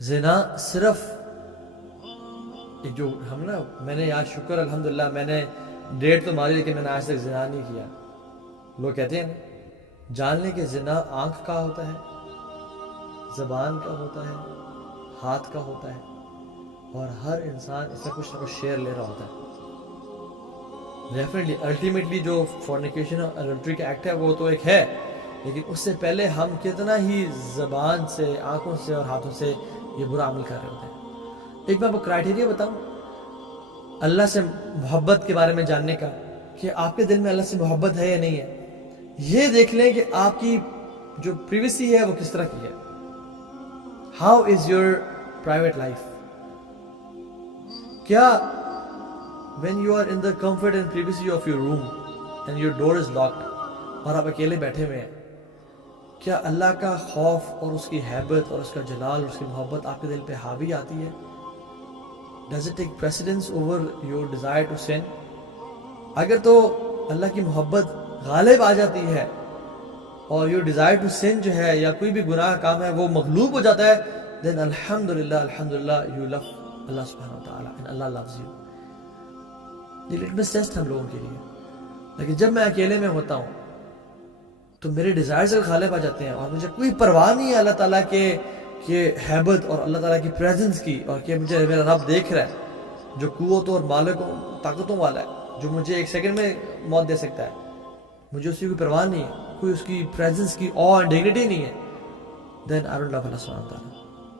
زنا صرف ایک جو ہم نا میں نے آج شکر الحمدللہ میں نے ڈیٹ تو ماری لیکن میں نے آج تک زنا نہیں کیا. لوگ کہتے ہیں نا جان لیں کہ زنا آنکھ کا ہوتا ہے, زبان کا ہوتا ہے, ہاتھ کا ہوتا ہے, اور ہر انسان اس سے کچھ نہ کچھ شیئر لے رہا ہوتا ہے. ڈیفینیٹلی الٹیمیٹلی جو فورنیکیشن اور ایڈلٹری کا ایکٹ ہے وہ تو ایک ہے, لیکن اس سے پہلے ہم کتنا ہی زبان سے, آنکھوں سے اور ہاتھوں سے یہ برا عمل کر رہے ہوتے ہیں. ایک میں آپ کو کرائٹیریا بتاؤں اللہ سے محبت کے بارے میں جاننے کا, کہ آپ کے دل میں اللہ سے محبت ہے یا نہیں ہے. یہ دیکھ لیں کہ آپ کی جو پریویسی ہے وہ کس طرح کی ہے. How is your private life. کیا when you are in the comfort and privacy of your room and your door is locked اور آپ اکیلے بیٹھے ہوئے ہیں, کیا اللہ کا خوف اور اس کی ہیبت اور اس کا جلال اور اس کی محبت آپ کے دل پہ حاوی آتی ہے؟ Does it take precedence over your desire to sin? اگر تو اللہ کی محبت غالب آ جاتی ہے اور your desire to sin جو ہے یا کوئی بھی گناہ کام ہے وہ مغلوب ہو جاتا ہے, then الحمدللہ you love اللہ سبحانہ و تعالیٰ and Allah loves you. یہ لٹمس ٹیسٹ ہم لوگوں کے لیے. لیکن جب میں اکیلے میں ہوتا ہوں تو میرے ڈیزائرز غالب آ جاتے ہیں اور مجھے کوئی پرواہ نہیں ہے اللہ تعالیٰ کے ہیبت اور اللہ تعالیٰ کی پریزنس کی, اور کہ مجھے میرا رب دیکھ رہا ہے جو قوت اور مالک و طاقتوں والا ہے, جو مجھے ایک سیکنڈ میں موت دے سکتا ہے. مجھے اس کی کوئی پرواہ نہیں ہے, کوئی اس کی پریزنس کی آ اینڈ ڈگنیٹی نہیں ہے. then I don't love Allah subhanahu wa ta'ala.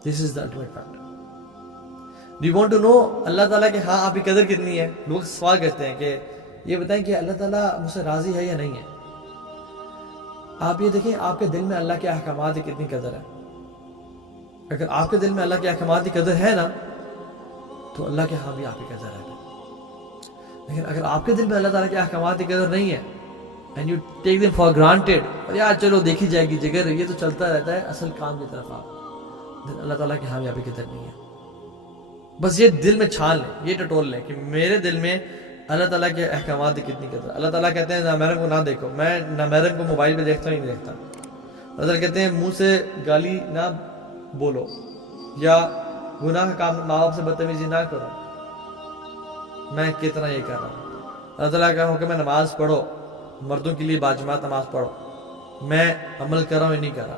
This is the ultimate fact. Do you want to know اللہ تعالیٰ کہ ہاں آپ کی قدر کتنی ہے؟ لوگ سوال کرتے ہیں کہ یہ بتائیں کہ اللہ تعالیٰ مجھ سے راضی ہے یا نہیں ہے. آپ یہ دیکھیں آپ کے دل میں اللہ کے احکامات کی کتنی قدر ہے. اگر آپ کے دل میں اللہ کے احکامات کی قدر ہے نا تو اللہ کے ہاں بھی آپ کی قدر ہے. لیکن اگر آپ کے دل میں اللہ تعالیٰ کے احکامات کی قدر نہیں ہے and you take them for granted, اور یار چلو دیکھی جائے گی جگر, یہ تو چلتا رہتا ہے اصل کام کی طرف آپ, then اللہ تعالیٰ کے ہاں بھی آپ کی قدر نہیں ہے. بس یہ دل میں چھان لیں, یہ ٹٹول لیں کہ میرے دل میں اللہ تعالیٰ کے احکامات کی کتنی قدر. اللہ تعالیٰ کہتے ہیں نامحرم کو نہ دیکھو, میں نامحرم کو موبائل پہ دیکھتا ہوں ہی نہیں دیکھتا. اللہ تعالیٰ کہتے ہیں منہ سے گالی نہ بولو یا گناہ کا کام ماں باپ سے بدتمیزی نہ کرو. میں کتنا یہ کر رہا ہوں. اللہ تعالیٰ کا حکم ہے نماز پڑھو, مردوں کے لیے باجماعت نماز پڑھو. میں عمل کر رہا ہوں یا نہیں کر رہا؟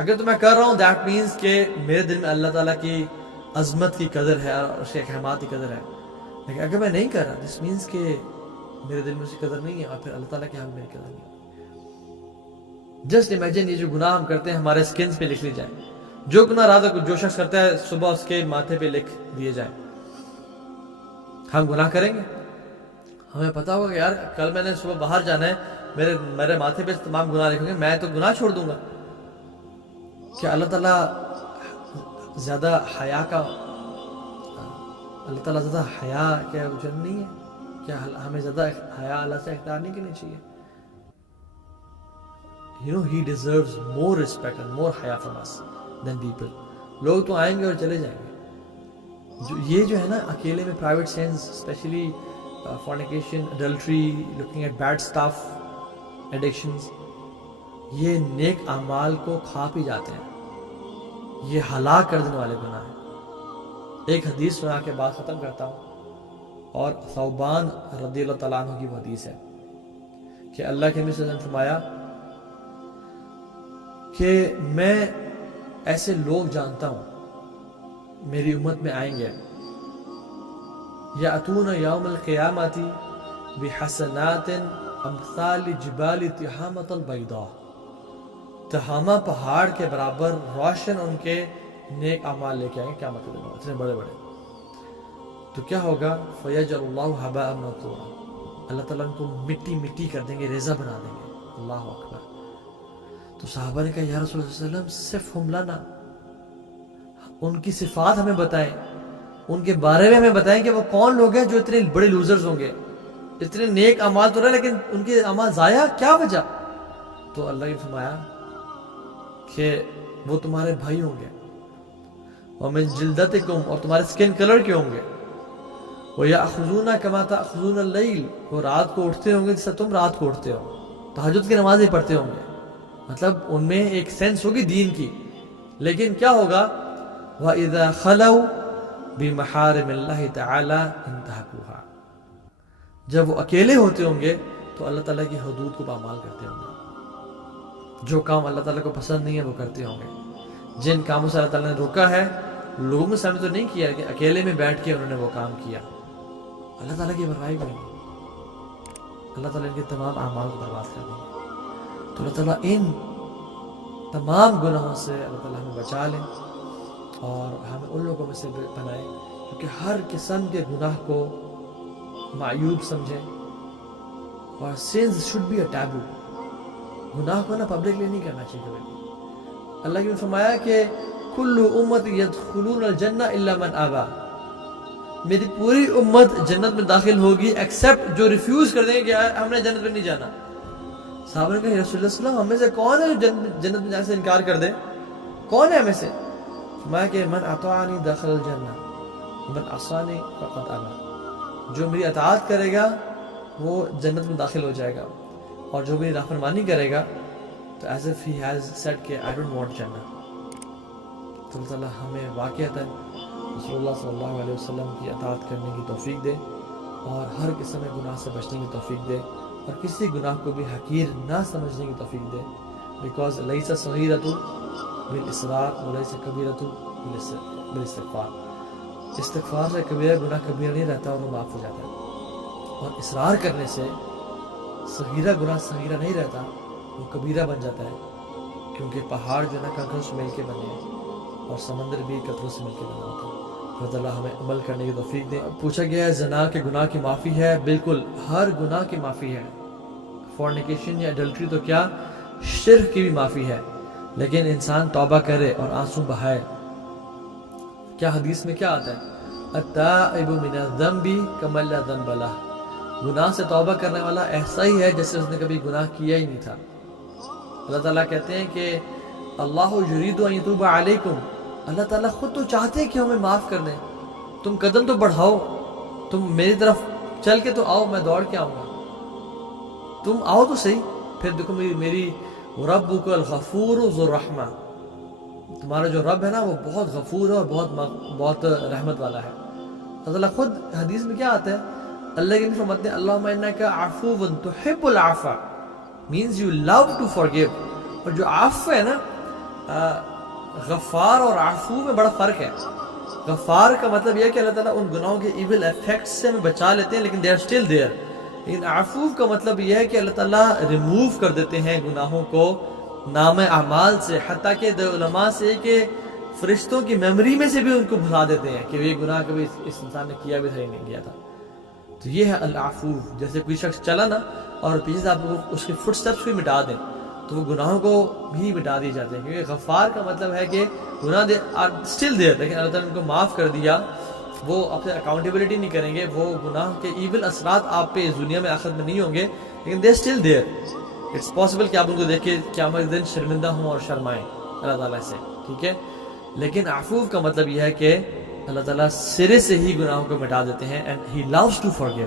اگر تو میں کر رہا ہوں دیٹ مینس کہ میرے دل میں اللہ تعالیٰ کی عظمت کی قدر ہے اور اس کے احکامات کی قدر ہے. لیکن اگر میں نہیں کر رہا دس مینس کہ میرے دل میں اس کی قدر نہیں ہے اور پھر اللہ تعالیٰ کے ہاں میری قدر نہیں ہے. جسٹ امیجن یہ جو گناہ ہم کرتے ہیں ہمارے سکنز پہ لکھ لی جائیں. جو گناہ رات کو جو شخص کرتا ہے صبح اس کے ماتھے پہ لکھ دیے جائیں. ہم گناہ کریں گے, ہمیں پتا ہوگا کہ یار کل میں نے صبح باہر جانا ہے, میرے ماتھے پہ تمام گناہ لکھیں گے, میں تو گناہ چھوڑ دوں گا. کیا اللہ تعالیٰ زیادہ حیا کا, اللہ تعالیٰ زیادہ حیا کیا اجر نہیں ہے؟ کیا ہمیں زیادہ حیا اللہ سے اختیار نہیں کرنی چاہیے؟ He deserves more respect and more حیا from us than people. لوگ تو آئیں گے اور چلے جائیں گے. یہ جو ہے نا اکیلے میں private sense, especially fornication, adultery, looking at bad stuff, addictions, یہ نیک اعمال کو کھا پی جاتے ہیں. یہ ہلاک کر دینے والے گناہ ہیں. ایک حدیث سنا کے بعد ختم کرتا ہوں, اور ثوبان رضی اللہ تعالیٰ عنہ کی وہ حدیث ہے کہ اللہ کے نبی صلی اللہ علیہ وسلم فرمایا کہ میں ایسے لوگ جانتا ہوں میری امت میں آئیں گے, یأتون یوم القیامت بحسنات امثال جبال تہامۃ البیضاء, تہامہ پہاڑ کے برابر روشن ان کے نیک اعمال لے کے آئیں گے قیامت کے دن, اتنے بڑے بڑے. تو کیا ہوگا؟ فیجعل اللہ ھباء منثورا, اللہ تعالیٰ ان کو مٹی مٹی کر دیں گے, ریزہ بنا دیں گے. اللہ اکبر. تو صحابہ نے کہا یا رسول اللہ صلی اللہ علیہ وسلم صفہم لنا, ان کی صفات ہمیں بتائیں, ان کے بارے میں ہمیں بتائیں کہ وہ کون لوگ ہیں جو اتنے بڑے لوزرز ہوں گے, اتنے نیک اعمال تو رہے لیکن ان کے اعمال ضائع, کیا وجہ؟ تو اللہ نے فرمایا کہ وہ تمہارے بھائی ہوں گے, وَمِن جِلْدَتِكُمْ, اور تمہارے سکن کلر کے ہوں گے, وَيَأْخُذُونَ كَمَا تَأْخُذُونَ اللَّيْلِ, وہ رات کو اٹھتے ہوں گے جیسا تم رات کو اٹھتے ہو, تہجد کی نمازیں پڑھتے ہوں گے. مطلب ان میں ایک سینس ہوگی دین کی, لیکن کیا ہوگا وَإِذَا خَلَوْا بِمَحَارِمِ اللَّهِ تَعَالَى انتهكوها. جب وہ اکیلے ہوتے ہوں گے تو اللہ تعالیٰ کی حدود کو پامال کرتے ہوں گے. جو کام اللہ تعالیٰ کو پسند نہیں ہے وہ کرتے ہوں گے. جن کاموں سے اللہ تعالیٰ نے روکا ہے لوگوں کے سامنے تو نہیں کیا کہ اکیلے میں بیٹھ کے انہوں نے وہ کام کیا. اللہ تعالیٰ کی برائے کریں گے, اللہ تعالیٰ ان کے تمام اعمال کو برباد کر دیں گے. تو اللہ تعالیٰ ان تمام گناہوں سے اللہ تعالیٰ ہمیں بچا لیں اور ہمیں ان لوگوں میں سے بنائے کیونکہ ہر قسم کے گناہ کو معیوب سمجھیں. اور sins should be a taboo. گناہ کو نا پبلکلی نہیں کرنا چاہیے کبھی. اللہ کی نے فرمایا کہ کل امت یدخلون الجنہ الا من ابا, میری پوری امت جنت میں داخل ہوگی ایکسیپٹ جو ریفیوز کر دیں گے کہ ہم نے جنت میں نہیں جانا. صحابہ نے کہا رسول اللہ صلی اللہ علیہ وسلم ہمیں سے کون ہے جو جنت میں جانے سے انکار کر دے؟ کون ہے ہمیں سے؟ فرمایا کہ من اطاعنی دخل الجنہ من عصانی فقد ابا, جو میری اطاعت کرے گا وہ جنت میں داخل ہو جائے گا اور جو میری نافرمانی کرے گا تو as if he has said کہ آئی ڈونٹ وانٹ جنہ. تو اللہ تعالیٰ ہمیں واقعتاً رسول اللہ صلی اللہ علیہ وسلم کی اطاعت کرنے کی توفیق دے اور ہر قسم کے گناہ سے بچنے کی توفیق دے اور کسی گناہ کو بھی حقیر نہ سمجھنے کی توفیق دے. بیکاز لیس صغیرۃ بالاصرار ولیس کبیرۃ بالاستغفار. استغفار سے کبیرہ گناہ کبیرہ نہیں رہتا اور وہ معاف ہو جاتا ہے, اور اصرار کرنے سے صغیرہ گناہ صغیرہ نہیں رہتا, وہ کبیرہ بن جاتا ہے. کیونکہ پہاڑ جو ہے نا کنکروں سے مل کے بنے ہیں اور سمندر بھی قطروں سے مل کے بنا ہوتا ہے. اللہ تعالیٰ ہمیں عمل کرنے کی توفیق دے. پوچھا گیا ہے زنا کے گناہ کی معافی ہے؟ بالکل, ہر گناہ کی معافی ہے. فورنیکیشن یا اڈلٹری تو کیا, شرک کی بھی معافی ہے. لیکن انسان توبہ کرے اور آنسو بہائے. کیا حدیث میں کیا آتا ہے؟ التائب من الذنب کمن لا ذنب لہ. گناہ سے توبہ کرنے والا ایسا ہی ہے جیسے اس نے کبھی گناہ کیا ہی نہیں تھا. اللہ تعالیٰ کہتے ہیں کہ اللہ یرید ان یتوب علیکم, اللہ تعالیٰ خود تو چاہتے ہیں کہ ہمیں معاف کر دیں. تم قدم تو بڑھاؤ, تم میری طرف چل کے تو آؤ, میں دوڑ کے آؤں گا. تم آؤ تو صحیح. پھر دیکھو میری ربک الغفور ذو الرحمہ, تمہارا جو رب ہے نا وہ بہت غفور ہے اور بہت رحمت والا ہے. اللہ تعالیٰ خود حدیث میں کیا آتا ہے, اللہ کے نبی فرماتے ہیں اللہم انک عفو تحب العفو, means you love to forgive. اور جو عفو ہے نا, غفار اور عفو میں بڑا فرق ہے. غفار کا مطلب یہ ہے کہ اللہ تعالیٰ ان گناہوں کے ایول ایفیکٹس سے ہمیں بچا لیتے ہیں لیکن they are still there. لیکن عفو کا مطلب یہ ہے کہ اللہ تعالیٰ ریموو کر دیتے ہیں گناہوں کو نام اعمال سے, حتیٰ کہ علماء سے کہ فرشتوں کی میموری میں سے بھی ان کو بھلا دیتے ہیں کہ یہ گناہ کبھی اس انسان نے کیا بھی نہیں کیا تھا. تو یہ ہے العفو. جیسے کوئی شخص چلا نا اور پیچھے سے آپ اس کے فٹ سٹیپس بھی مٹا دیں تو وہ گناہوں کو بھی مٹا دی جاتے ہیں. کیونکہ غفار کا مطلب ہے کہ گناہ آر اسٹل دیئر, لیکن اللہ تعالیٰ نے ان کو معاف کر دیا. وہ آپ سے اکاؤنٹیبلٹی نہیں کریں گے, وہ گناہ کے ایول اثرات آپ پہ اس دنیا میں آخرت میں نہیں ہوں گے, لیکن they still there. It's possible کہ آپ ان کو دیکھ کے قیامت دن شرمندہ ہوں اور شرمائیں اللہ تعالیٰ سے, ٹھیک ہے. لیکن عفو کا مطلب یہ ہے کہ اللہ تعالیٰ سرے سے ہی گناہوں کو مٹا دیتے ہیں, and he loves to forgive.